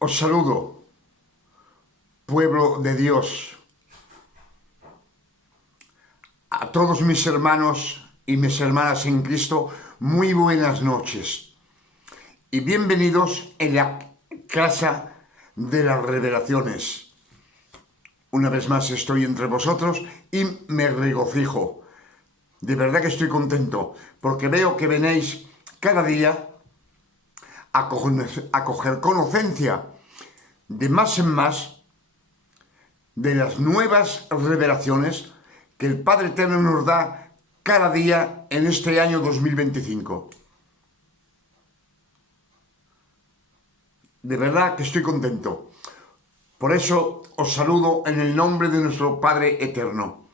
Os saludo, pueblo de Dios, a todos mis hermanos y mis hermanas en Cristo, muy buenas noches y bienvenidos en la casa de las revelaciones. Una vez más estoy entre vosotros y me regocijo. De verdad que estoy contento porque veo que venéis cada día a coger conocencia de más en más de las nuevas revelaciones que el Padre Eterno nos da cada día en este año 2025. De verdad que estoy contento. Por eso os saludo en el nombre de nuestro Padre Eterno.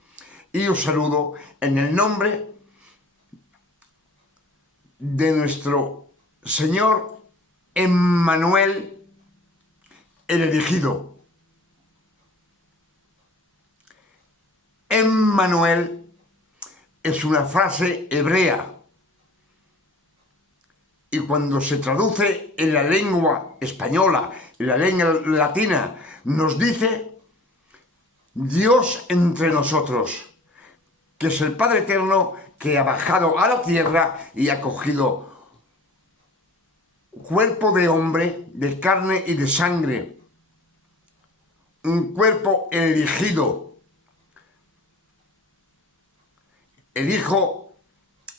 Y os saludo en el nombre de nuestro Señor Emmanuel, el elegido. Emmanuel es una frase hebrea y cuando se traduce en la lengua española, en la lengua latina, nos dice Dios entre nosotros, que es el Padre Eterno que ha bajado a la tierra y ha cogido cuerpo de hombre, de carne y de sangre, un cuerpo elegido, el Hijo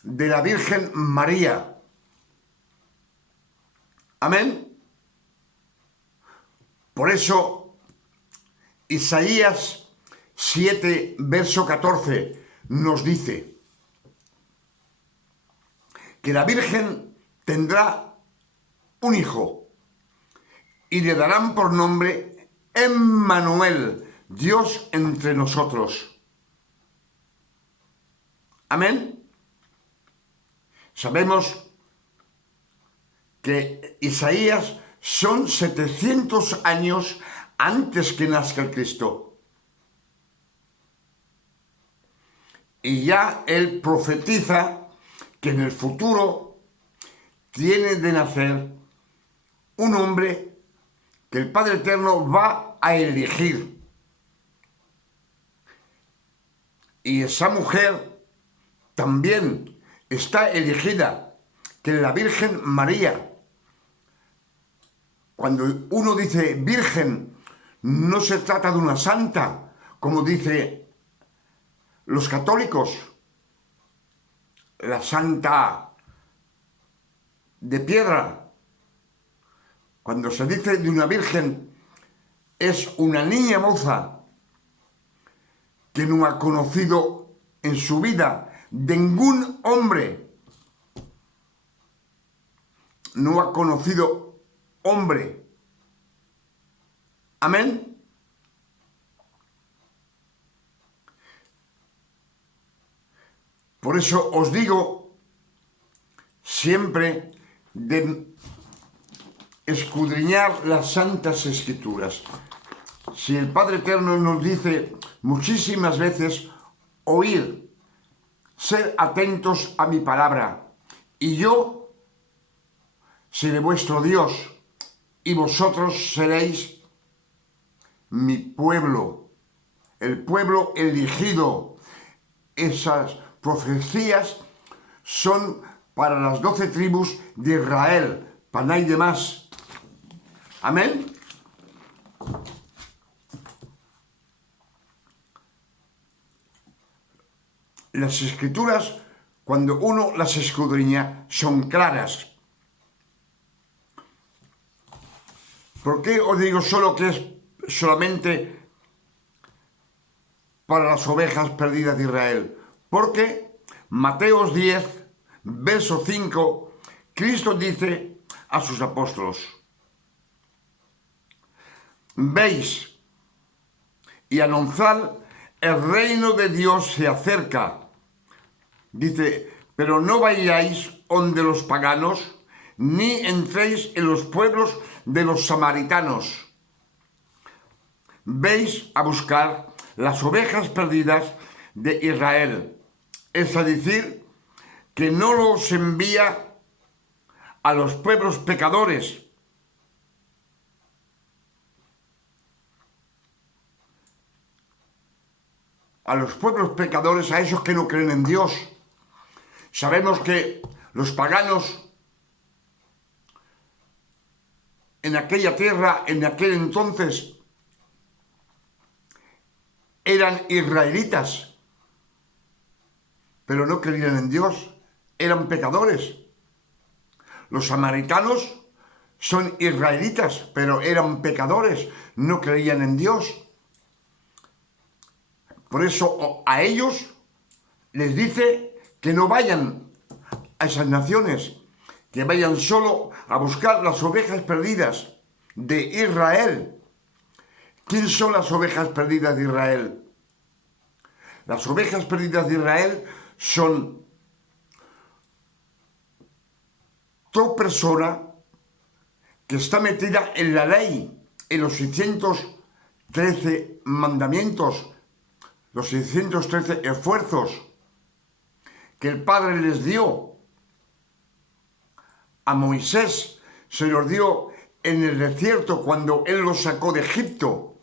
de la Virgen María. Amén. Por eso, Isaías 7, verso 14, nos dice que la Virgen tendrá un hijo y le darán por nombre Emmanuel, Dios entre nosotros. Amén. Sabemos que Isaías son 700 años antes que nazca el Cristo. Y ya él profetiza que en el futuro tiene de nacer un hombre que el Padre Eterno va a elegir. Y esa mujer también está elegida, que es la Virgen María. Cuando uno dice virgen, no se trata de una santa, como dicen los católicos, la santa de piedra. Cuando se dice de una virgen, es una niña moza que no ha conocido en su vida ningún hombre. No ha conocido hombre. Amén. Por eso os digo siempre de escudriñar las Santas Escrituras. Si el Padre Eterno nos dice muchísimas veces, oír, ser atentos a mi palabra, y yo seré vuestro Dios, y vosotros seréis mi pueblo, el pueblo elegido. Esas profecías son para las 12 tribus de Israel, para nadie más. Amén. Las Escrituras, cuando uno las escudriña, son claras. ¿Por qué os digo solo que es solamente para las ovejas perdidas de Israel? Porque Mateo 10, verso 5, Cristo dice a sus apóstolos: veis y anunciad, el reino de Dios se acerca. Dice, pero no vayáis donde los paganos, ni entréis en los pueblos de los samaritanos. Veis a buscar las ovejas perdidas de Israel. Es decir, que no los envía a los pueblos pecadores, a los pueblos pecadores, a esos que no creen en Dios. Sabemos que los paganos en aquella tierra, en aquel entonces, eran israelitas, pero no creían en Dios, eran pecadores. Los samaritanos son israelitas, pero eran pecadores, no creían en Dios. Por eso a ellos les dice que no vayan a esas naciones, que vayan solo a buscar las ovejas perdidas de Israel. ¿Quién son las ovejas perdidas de Israel? Las ovejas perdidas de Israel son toda persona que está metida en la ley, en los 613 mandamientos, los 613 esfuerzos que el Padre les dio a Moisés, se los dio en el desierto cuando él los sacó de Egipto.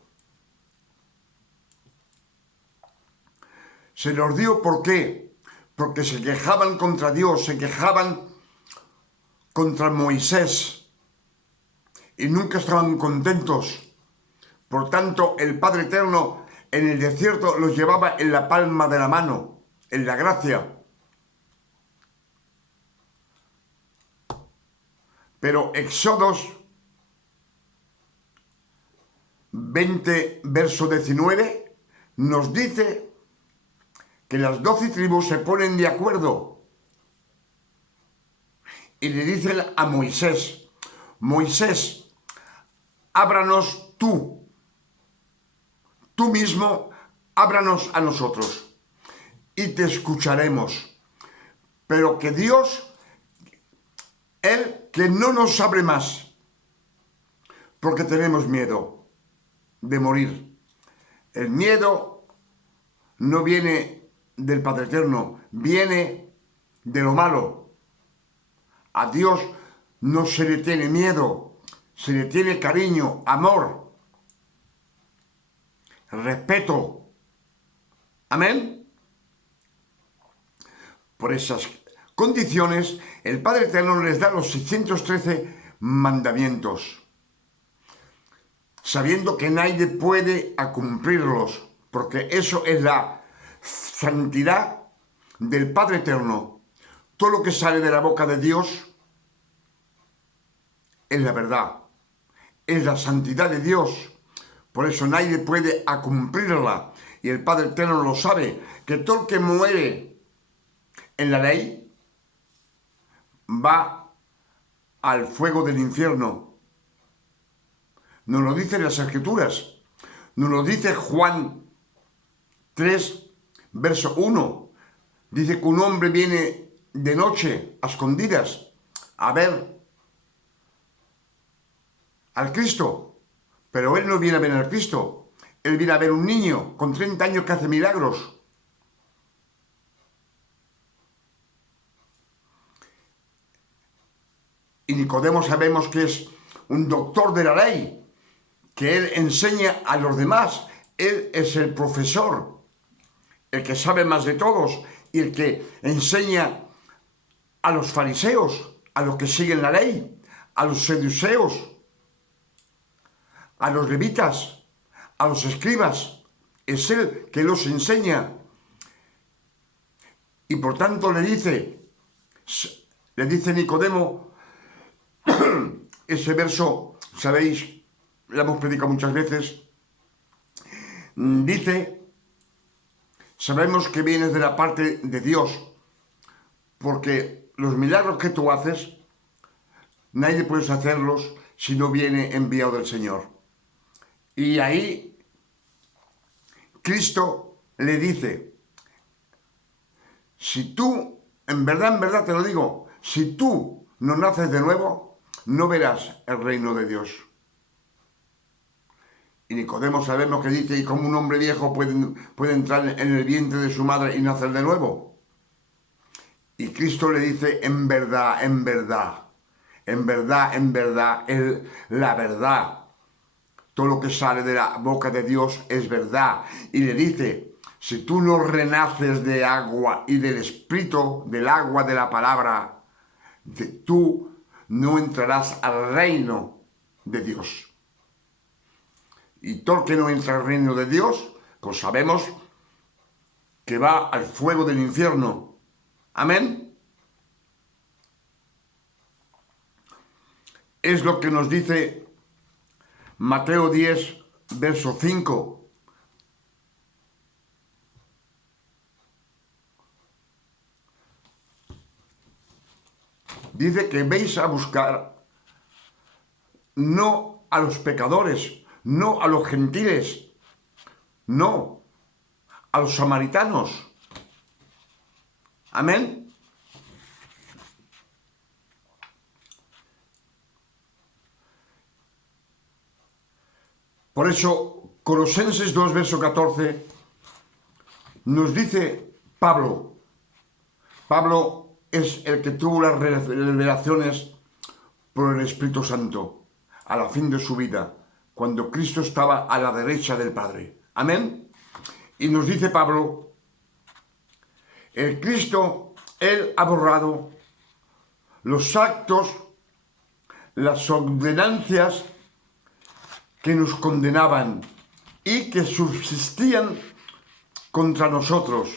Se los dio, ¿por qué? Porque se quejaban contra Dios, se quejaban contra Moisés y nunca estaban contentos. Por tanto, el Padre Eterno en el desierto los llevaba en la palma de la mano, en la gracia. Pero Éxodos 20, verso 19, nos dice que las 12 tribus se ponen de acuerdo y le dicen a Moisés: Moisés, ábranos tú mismo, ábranos a nosotros y te escucharemos. Pero que Dios, Él, que no nos abre más, porque tenemos miedo de morir. El miedo no viene del Padre Eterno, viene de lo malo. A Dios no se le tiene miedo, se le tiene cariño, amor, respeto. Amén. Por esas condiciones, el Padre Eterno les da los 613 mandamientos, sabiendo que nadie puede cumplirlos, porque eso es la santidad del Padre Eterno. Todo lo que sale de la boca de Dios es la verdad, es la santidad de Dios. Por eso nadie puede cumplirla. Y el Padre Eterno lo sabe, que todo el que muere en la ley va al fuego del infierno. Nos lo dicen las Escrituras. Nos lo dice Juan 3, verso 1. Dice que un hombre viene de noche, a escondidas, a ver al Cristo. Pero él no viene a ver al Cristo. Él viene a ver un niño con 30 años que hace milagros. Y Nicodemo sabemos que es un doctor de la ley, que él enseña a los demás. Él es el profesor, el que sabe más de todos y el que enseña a los fariseos, a los que siguen la ley, a los saduceos, a los levitas, a los escribas. Es él que los enseña. Y por tanto le dice Nicodemo, ese verso, sabéis, lo hemos predicado muchas veces, dice: sabemos que vienes de la parte de Dios, porque los milagros que tú haces, nadie puede hacerlos si no viene enviado del Señor. Y ahí Cristo le dice: si tú, en verdad te lo digo, si tú no naces de nuevo, no verás el reino de Dios. Y Nicodemo sabemos que dice: ¿y cómo un hombre viejo puede entrar en el vientre de su madre y nacer de nuevo? Y Cristo le dice: en verdad, es la verdad. Todo lo que sale de la boca de Dios es verdad. Y le dice: si tú no renaces de agua y del Espíritu, del agua de la palabra, tú no entrarás al reino de Dios. Y todo el que no entra al reino de Dios, pues sabemos que va al fuego del infierno. Amén. Es lo que nos dice Mateo 10, verso 5. Dice que veis a buscar no a los pecadores, no a los gentiles, no a los samaritanos. Amén. Por eso, Colosenses 2, verso 14, nos dice Pablo es el que tuvo las revelaciones por el Espíritu Santo a la fin de su vida, cuando Cristo estaba a la derecha del Padre. Amén. Y nos dice Pablo, el Cristo, Él ha borrado los actos, las ordenancias que nos condenaban y que subsistían contra nosotros,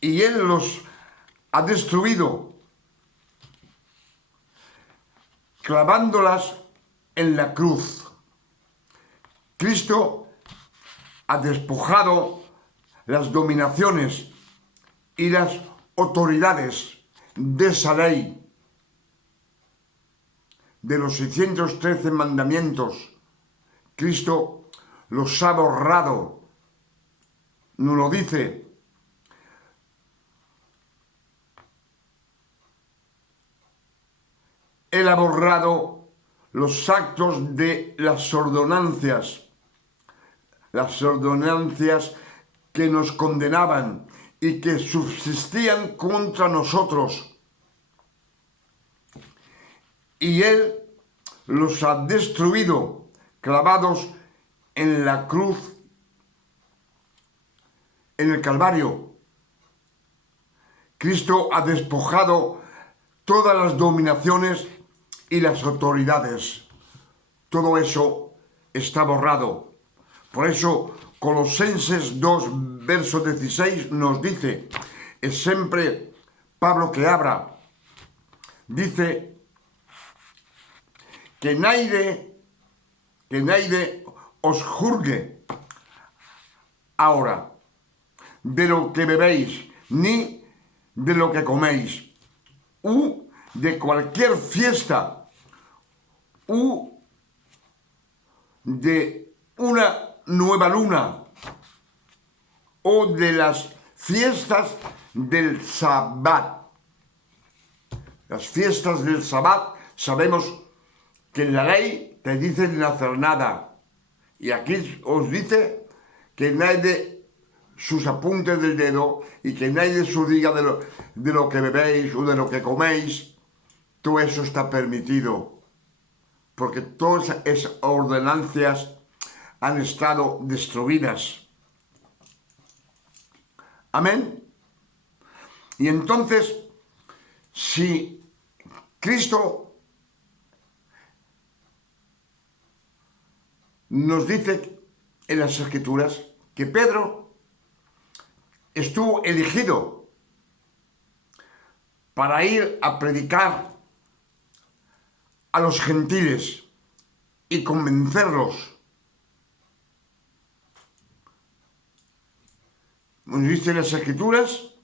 y Él los ha destruido, clavándolas en la cruz. Cristo ha despojado las dominaciones y las autoridades de esa ley, de los 613 mandamientos. Cristo los ha borrado. Nos lo dice. Él ha borrado los actos de las ordenanzas que nos condenaban y que subsistían contra nosotros. Y Él los ha destruido, clavados en la cruz, en el Calvario. Cristo ha despojado todas las dominaciones y las autoridades. Todo eso está borrado. Por eso Colosenses 2, verso 16 nos dice, es siempre Pablo que habla, dice que nadie os juzgue ahora de lo que bebéis, ni de lo que coméis, u de cualquier fiesta, u de una nueva luna, o de las fiestas del Sabbat. Las fiestas del Sabbat, sabemos que en la ley te dicen no hacer nada. Y aquí os dice que nadie sus apuntes del dedo y que nadie os diga de lo que bebéis o de lo que coméis. Todo eso está permitido. Porque todas esas ordenanzas han estado destruidas. Amén. Y entonces, si Cristo nos dice en las Escrituras que Pedro estuvo elegido para ir a predicar a los gentiles y convencerlos. ¿Nos dice en las Escrituras?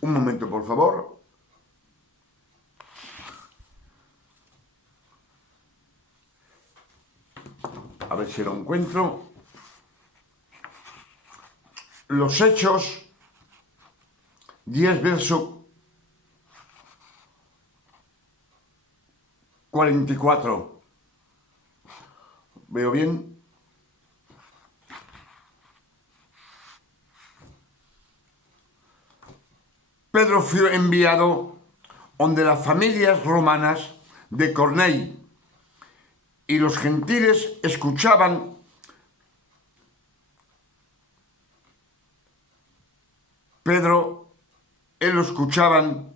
Un momento, por favor. A ver si lo encuentro. Los Hechos 10, verso 44. ¿Veo bien? Pedro fue enviado donde las familias romanas de Corney y los gentiles escuchaban Pedro, lo escuchaban,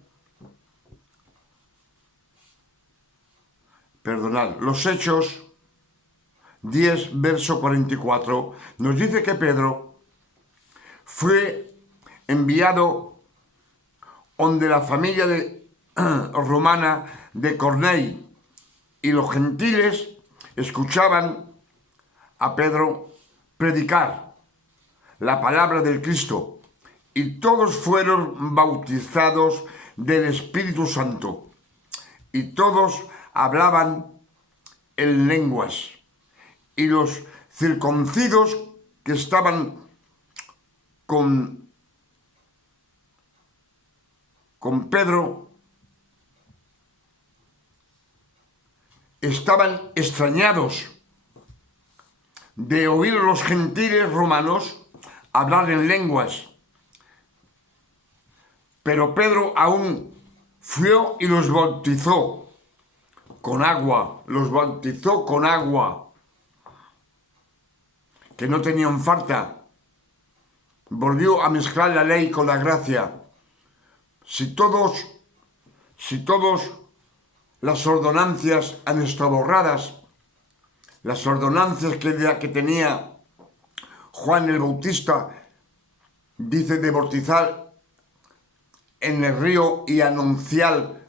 perdonad, los Hechos 10, verso 44, nos dice que Pedro fue enviado donde la familia romana de Cornelio, y los gentiles escuchaban a Pedro predicar la palabra del Cristo, y todos fueron bautizados del Espíritu Santo, y todos hablaban en lenguas, y los circuncidos que estaban con Pedro estaban extrañados de oír a los gentiles romanos hablar en lenguas. Pero Pedro aún fue y los bautizó con agua, que no tenían falta. Volvió a mezclar la ley con la gracia. Si todos las ordenanzas han estado borradas, las ordenanzas que tenía Juan el Bautista, dice de bautizar en el río y anunciar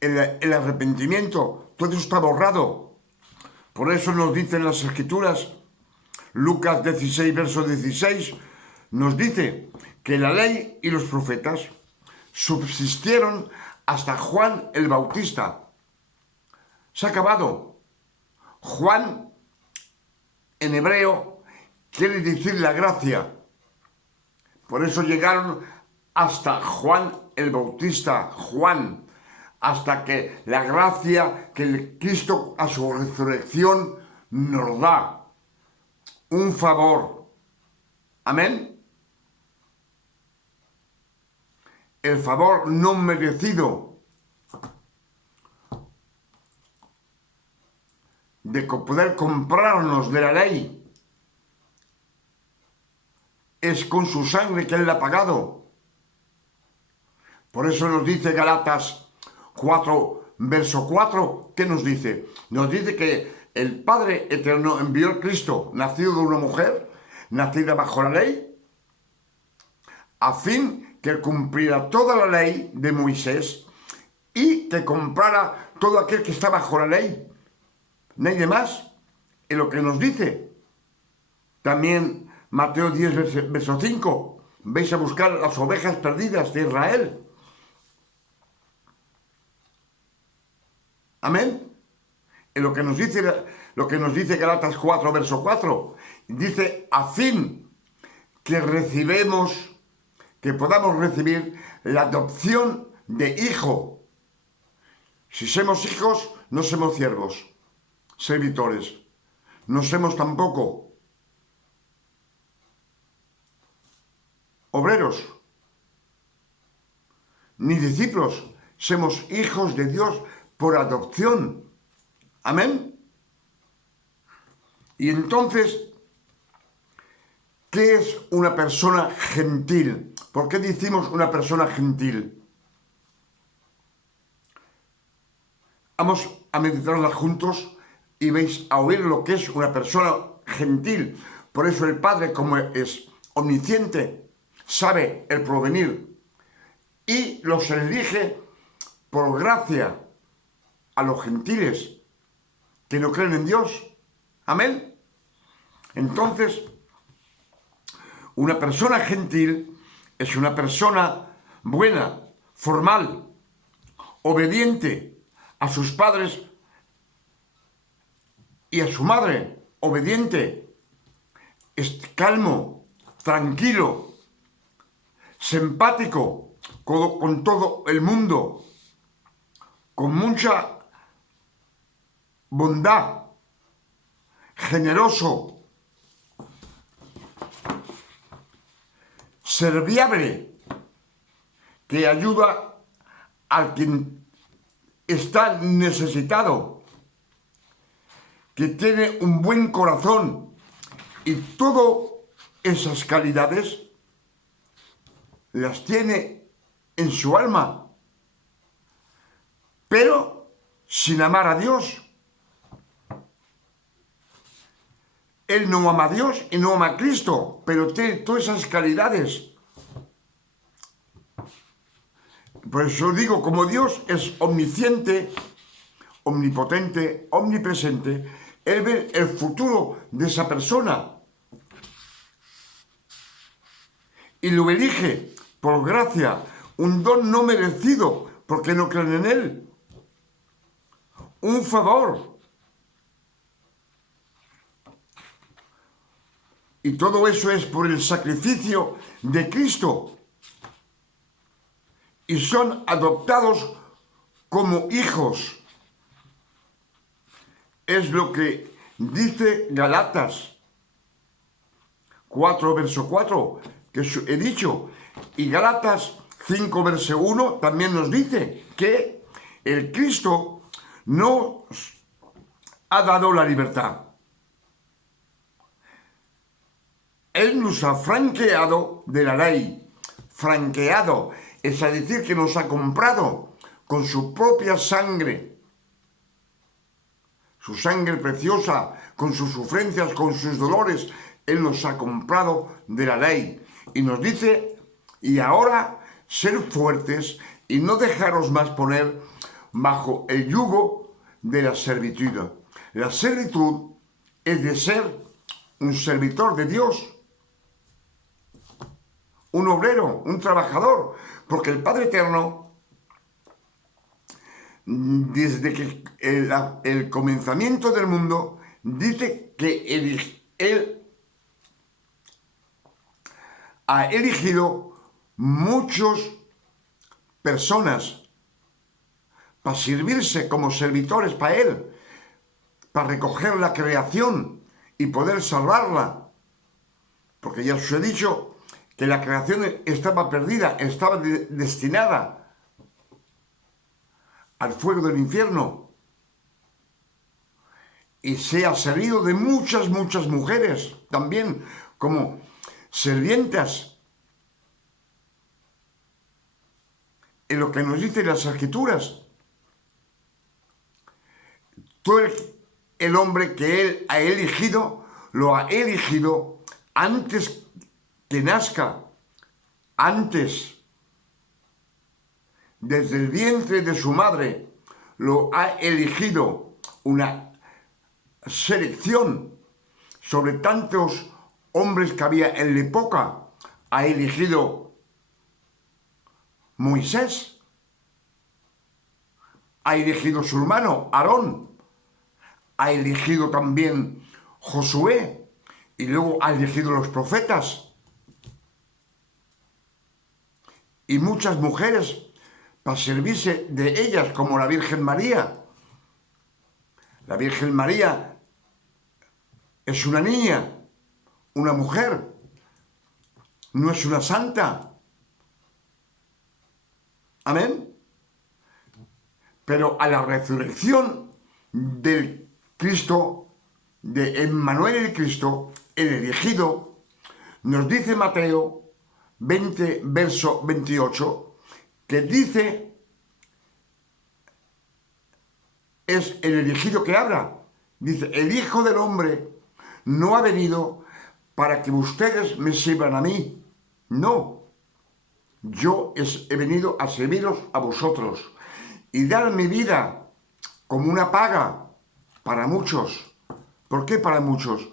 el arrepentimiento, todo eso está borrado. Por eso nos dicen las Escrituras, Lucas 16, verso 16, nos dice que la ley y los profetas subsistieron hasta Juan el Bautista. Se ha acabado. Juan, en hebreo, quiere decir la gracia. Por eso llegaron hasta Juan el Bautista, hasta que la gracia que el Cristo a su resurrección nos da. Un favor. Amén. El favor no merecido de poder comprarnos de la ley es con su sangre que Él ha pagado. Por eso nos dice Galatas 4, verso 4, ¿qué nos dice? Nos dice que el Padre Eterno envió a Cristo, nacido de una mujer, nacida bajo la ley, a fin que cumpliera toda la ley de Moisés y que comprara todo aquel que está bajo la ley. Nadie más. Es lo que nos dice. También Mateo 10, verso 5. Vais a buscar las ovejas perdidas de Israel. Amén. Es lo que nos dice Galatas 4, verso 4. Dice, a fin que podamos recibir la adopción de hijo. Si somos hijos, no somos siervos, servidores. No somos tampoco obreros, ni discípulos. Somos hijos de Dios por adopción. Amén. Y entonces, ¿qué es una persona gentil? ¿Por qué decimos una persona gentil? Vamos a meditarla juntos y vais a oír lo que es una persona gentil. Por eso el Padre, como es omnisciente, sabe el porvenir y los elige por gracia a los gentiles que no creen en Dios. Amén. Entonces, una persona gentil es una persona buena, formal, obediente a sus padres y a su madre, obediente, calmo, tranquilo, simpático con todo el mundo, con mucha bondad, generoso, serviable, que ayuda a quien está necesitado, que tiene un buen corazón y todas esas calidades las tiene en su alma, pero sin amar a Dios. Él no ama a Dios y no ama a Cristo, pero tiene todas esas calidades. Por eso digo, como Dios es omnisciente, omnipotente, omnipresente, Él ve el futuro de esa persona y lo elige por gracia, un don no merecido, porque no creen en Él, un favor. Y todo eso es por el sacrificio de Cristo. Y son adoptados como hijos. Es lo que dice Galatas 4, verso 4, que he dicho. Y Galatas 5, verso 1 también nos dice que el Cristo nos ha dado la libertad. Él nos ha franqueado de la ley. Franqueado, es decir, que nos ha comprado con su propia sangre. Su sangre preciosa, con sus sufrencias, con sus dolores. Él nos ha comprado de la ley. Y nos dice, y ahora ser fuertes y no dejaros más poner bajo el yugo de la servitud. La servitud es de ser un servidor de Dios. Un obrero, un trabajador, porque el Padre Eterno, desde que el comenzamiento del mundo, dice que Él ha elegido muchas personas para servirse como servidores para Él, para recoger la creación y poder salvarla, porque ya os he dicho que la creación estaba perdida, estaba destinada al fuego del infierno. Y se ha servido de muchas mujeres también como sirvientas. En lo que nos dicen las Escrituras, todo el hombre que Él ha elegido, lo ha elegido antes que nazca, antes, desde el vientre de su madre, lo ha elegido, una selección sobre tantos hombres que había en la época. Ha elegido Moisés, ha elegido su hermano Aarón, ha elegido también Josué, y luego ha elegido los profetas. Y muchas mujeres para servirse de ellas, como la Virgen María. La Virgen María es una niña, una mujer, no es una santa. Amén. Pero a la resurrección del Cristo, de Emmanuel el Cristo, el elegido, nos dice Mateo 20, verso 28, que dice, es el elegido que habla. Dice, el Hijo del Hombre no ha venido para que ustedes me sirvan a mí. No, yo he venido a serviros a vosotros y dar mi vida como una paga para muchos. ¿Por qué para muchos?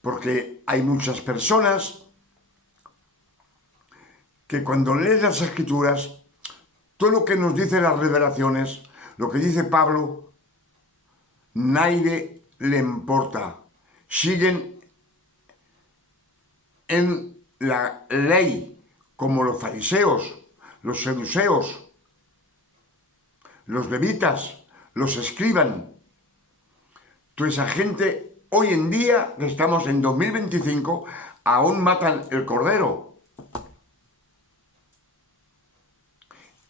Porque hay muchas personas que cuando lees las Escrituras, todo lo que nos dicen las revelaciones, lo que dice Pablo, nadie le importa. Siguen en la ley, como los fariseos, los saduceos, los levitas, los escribas. Toda esa gente, hoy en día, que estamos en 2025, aún matan el cordero.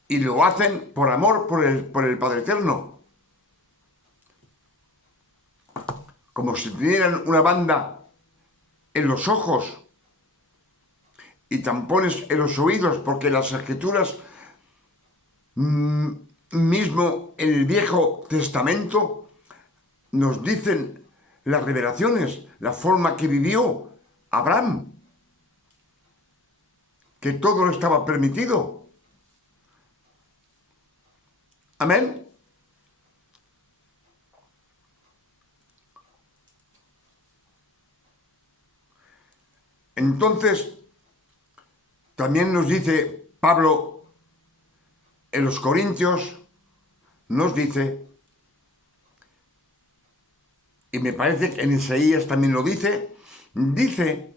Y lo hacen por amor por el Padre Eterno. como si tuvieran una banda en los ojos y tampones en los oídos, porque las Escrituras, mismo en el Viejo Testamento, nos dicen las revelaciones, la forma que vivió Abraham, que todo le estaba permitido. Amén. Entonces, también nos dice Pablo en los Corintios, nos dice, y me parece que en Isaías también lo dice, dice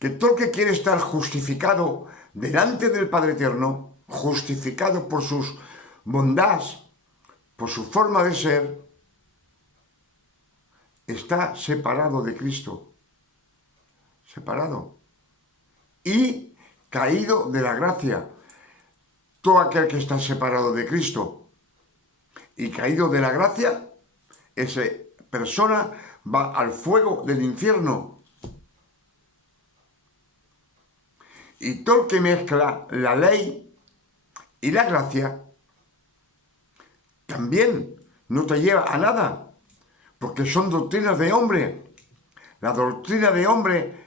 que todo el que quiere estar justificado delante del Padre Eterno, justificado por sus bondades, por su forma de ser, está separado de Cristo, separado y caído de la gracia. Todo aquel que está separado de Cristo y caído de la gracia, esa persona va al fuego del infierno. Y todo el que mezcla la ley y la gracia también no te lleva a nada, porque son doctrinas de hombre. La doctrina de hombre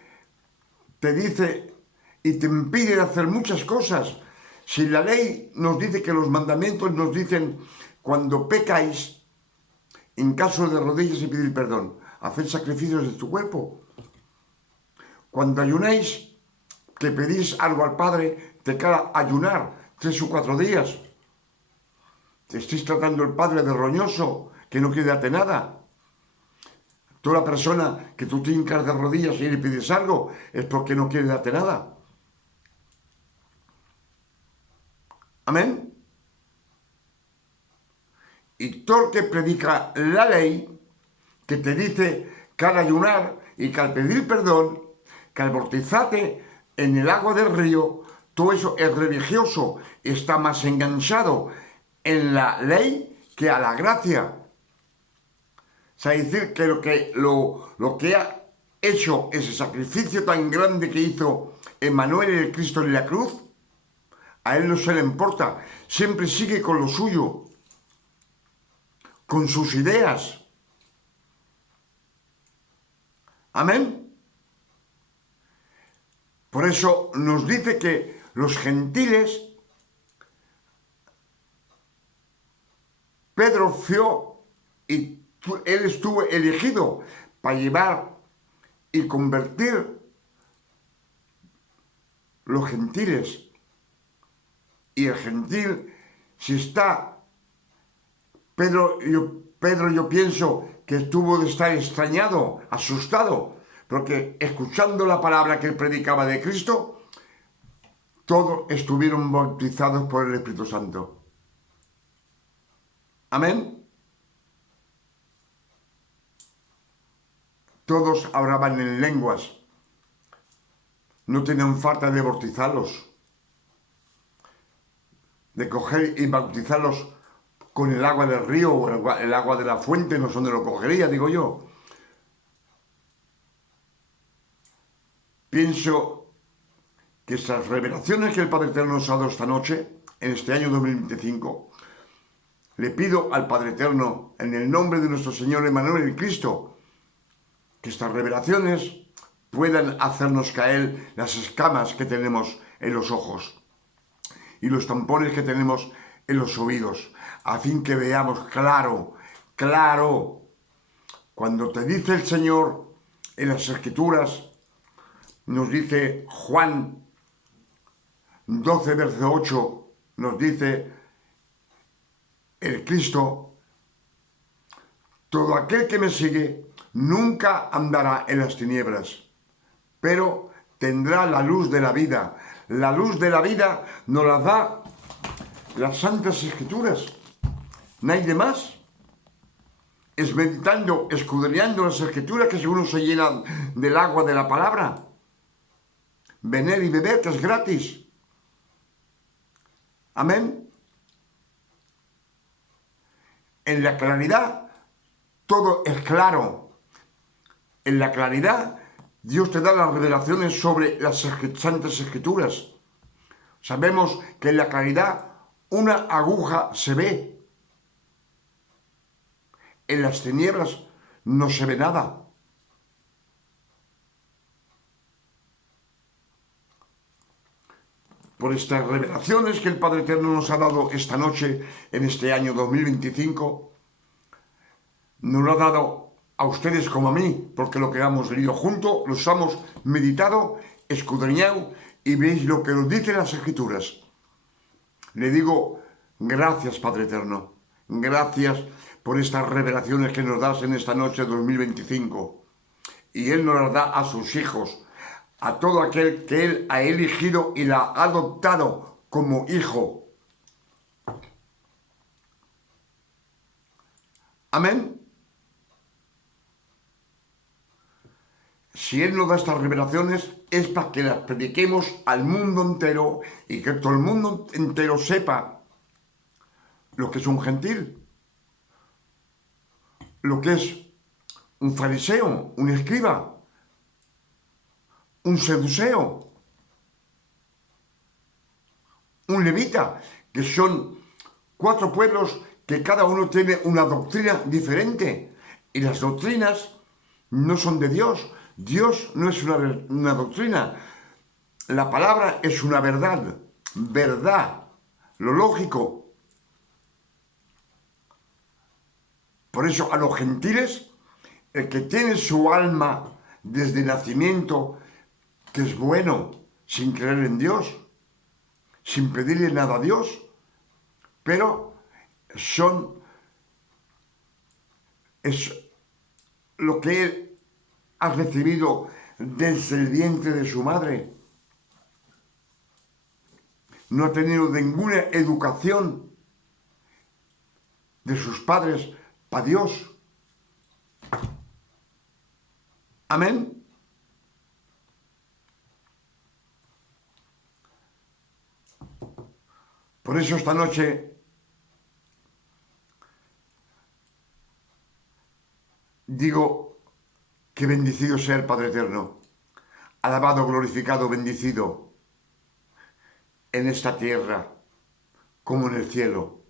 te dice y te impide hacer muchas cosas. Si la ley nos dice que los mandamientos nos dicen, cuando pecáis, en caso de rodillas y pedir perdón, haced sacrificios de tu cuerpo. Cuando ayunéis, que pedís algo al Padre, te queda ayunar 3 o 4 días. Te estáis tratando el Padre de roñoso, que no quiere darte nada. Toda la persona que tú te hincas de rodillas y le pides algo, es porque no quiere darte nada. Amén. Y todo el que predica la ley, que te dice que al ayunar y que al pedir perdón, que al bautizarte en el agua del río, todo eso es religioso, está más enganchado en la ley que a la gracia. O sea, decir que lo que ha hecho ese sacrificio tan grande que hizo Emmanuel, el Cristo en la cruz, a él no se le importa, siempre sigue con lo suyo, con sus ideas. Amén. Por eso nos dice que los gentiles, Pedro fue y él estuvo elegido para llevar y convertir los gentiles. Y el gentil, si está, Pedro, yo pienso que tuvo de estar extrañado, asustado, porque escuchando la palabra que él predicaba de Cristo, todos estuvieron bautizados por el Espíritu Santo. Amén. Todos hablaban en lenguas. No tenían falta de bautizarlos, de coger y bautizarlos con el agua del río o el agua de la fuente, no sé dónde lo cogería, digo yo. Pienso que estas revelaciones que el Padre Eterno nos ha dado esta noche, en este año 2025, le pido al Padre Eterno, en el nombre de nuestro Señor Emmanuel el Cristo, que estas revelaciones puedan hacernos caer las escamas que tenemos en los ojos y los tampones que tenemos en los oídos, a fin que veamos claro. Cuando te dice el Señor en las Escrituras, nos dice Juan 12, verso 8, nos dice el Cristo, todo aquel que me sigue nunca andará en las tinieblas, pero tendrá la luz de la vida. La luz de la vida nos la da las Santas Escrituras. Nadie más. Es meditando, escudriñando las Escrituras que uno se llena del agua de la palabra. Venir y beber, que es gratis. Amén. En la claridad todo es claro. En la claridad, Dios te da las revelaciones sobre las santas escrituras. Sabemos que en la claridad una aguja se ve. En las tinieblas no se ve nada. Por estas revelaciones que el Padre Eterno nos ha dado esta noche, en este año 2025, nos lo ha dado a ustedes como a mí, porque lo que hemos leído juntos, los hemos meditado, escudriñado, y veis lo que nos dicen las Escrituras. Le digo, gracias, Padre Eterno, gracias por estas revelaciones que nos das en esta noche 2025. Y Él nos las da a sus hijos, a todo aquel que Él ha elegido y la ha adoptado como hijo. Amén. Si Él nos da estas revelaciones es para que las prediquemos al mundo entero y que todo el mundo entero sepa lo que es un gentil, lo que es un fariseo, un escriba, un seduceo, un levita, que son 4 pueblos que cada uno tiene una doctrina diferente. Y las doctrinas no son de Dios. Dios no es una doctrina. La palabra es una verdad. Verdad. Lo lógico. Por eso a los gentiles, el que tiene su alma desde nacimiento, que es bueno, sin creer en Dios, sin pedirle nada a Dios, pero es lo que Él ha recibido desde el vientre de su madre. No ha tenido ninguna educación de sus padres para Dios. Amén. Por eso esta noche digo que bendecido sea el Padre Eterno, alabado, glorificado, bendecido en esta tierra como en el cielo,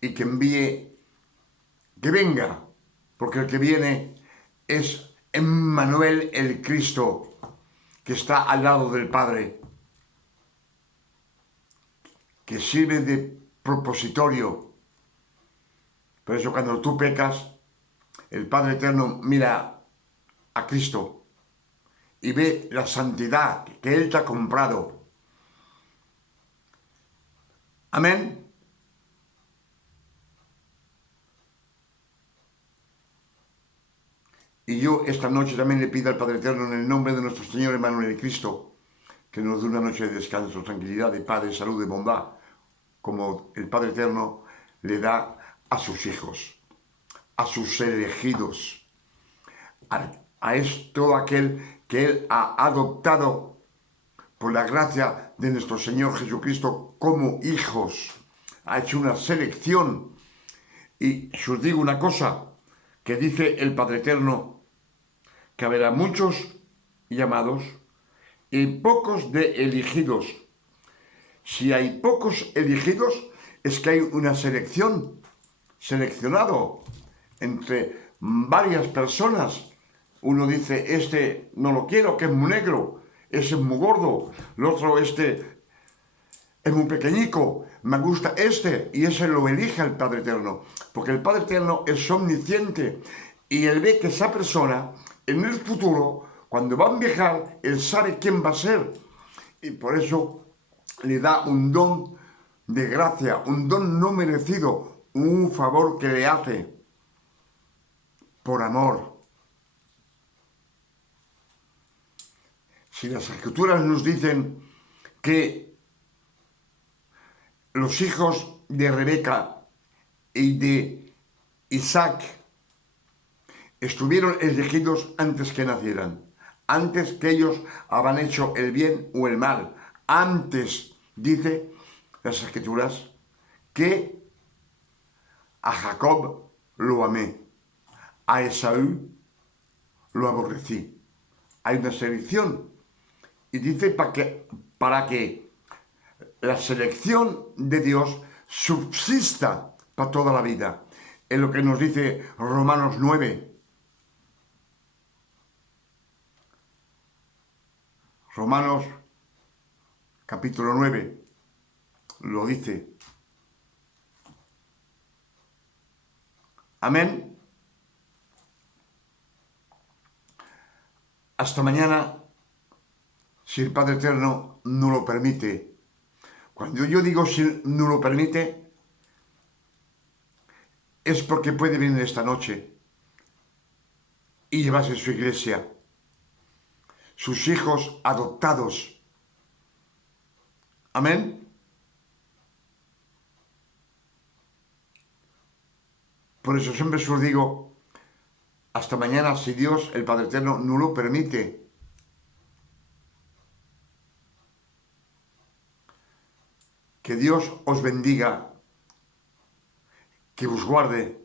y que envíe, que venga, porque el que viene es Emmanuel, el Cristo, que está al lado del Padre, que sirve de propositorio. Por eso cuando tú pecas, el Padre Eterno mira a Cristo y ve la santidad que Él te ha comprado. Amén. Y yo esta noche también le pido al Padre Eterno, en el nombre de nuestro Señor Emmanuel Cristo, que nos dé una noche de descanso, tranquilidad, de paz, de salud, de bondad, como el Padre Eterno le da a sus hijos, a sus elegidos, a todo aquel que Él ha adoptado por la gracia de nuestro Señor Jesucristo como hijos. Ha hecho una selección. Y os digo una cosa, que dice el Padre Eterno, que habrá muchos llamados y pocos de elegidos. Si hay pocos elegidos, es que hay una seleccionado entre varias personas. Uno dice, este no lo quiero, que es muy negro, ese es muy gordo, el otro, este es muy pequeñico, me gusta este, y ese lo elige el Padre Eterno, porque el Padre Eterno es omnisciente, y Él ve que esa persona, en el futuro, cuando va a viajar, Él sabe quién va a ser, y por eso le da un don de gracia, un don no merecido, un favor que le hace por amor. Si las Escrituras nos dicen que los hijos de Rebeca y de Isaac estuvieron elegidos antes que nacieran, antes que ellos habrán hecho el bien o el mal, antes, dice las Escrituras, que a Jacob lo amé, a Esaú lo aborrecí. Hay una selección. Y dice para que la selección de Dios subsista para toda la vida. Es lo que nos dice Romanos 9. Romanos capítulo 9 lo dice. Amén. Hasta mañana, si el Padre Eterno no lo permite. Cuando yo digo si no lo permite, es porque puede venir esta noche y llevarse su iglesia, sus hijos adoptados. Amén. Por eso siempre os digo, hasta mañana, si Dios, el Padre Eterno, no lo permite. Que Dios os bendiga, que os guarde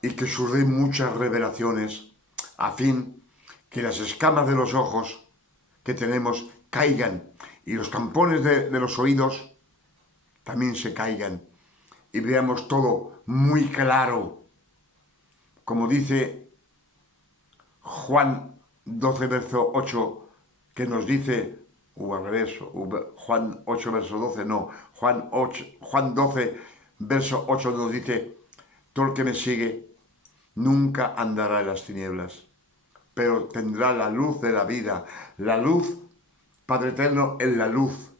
y que os dé muchas revelaciones a fin que las escamas de los ojos que tenemos caigan y los tampones de los oídos también se caigan y veamos todo muy claro, como dice Juan 12, verso 8, que nos dice, o al revés, Juan 8, verso 12, no, Juan 12, verso 8 nos dice, todo el que me sigue nunca andará en las tinieblas, pero tendrá la luz de la vida. La luz, Padre Eterno, es la luz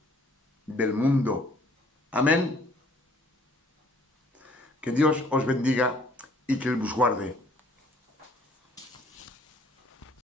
del mundo. Amén. Que Dios os bendiga y que Él os guarde.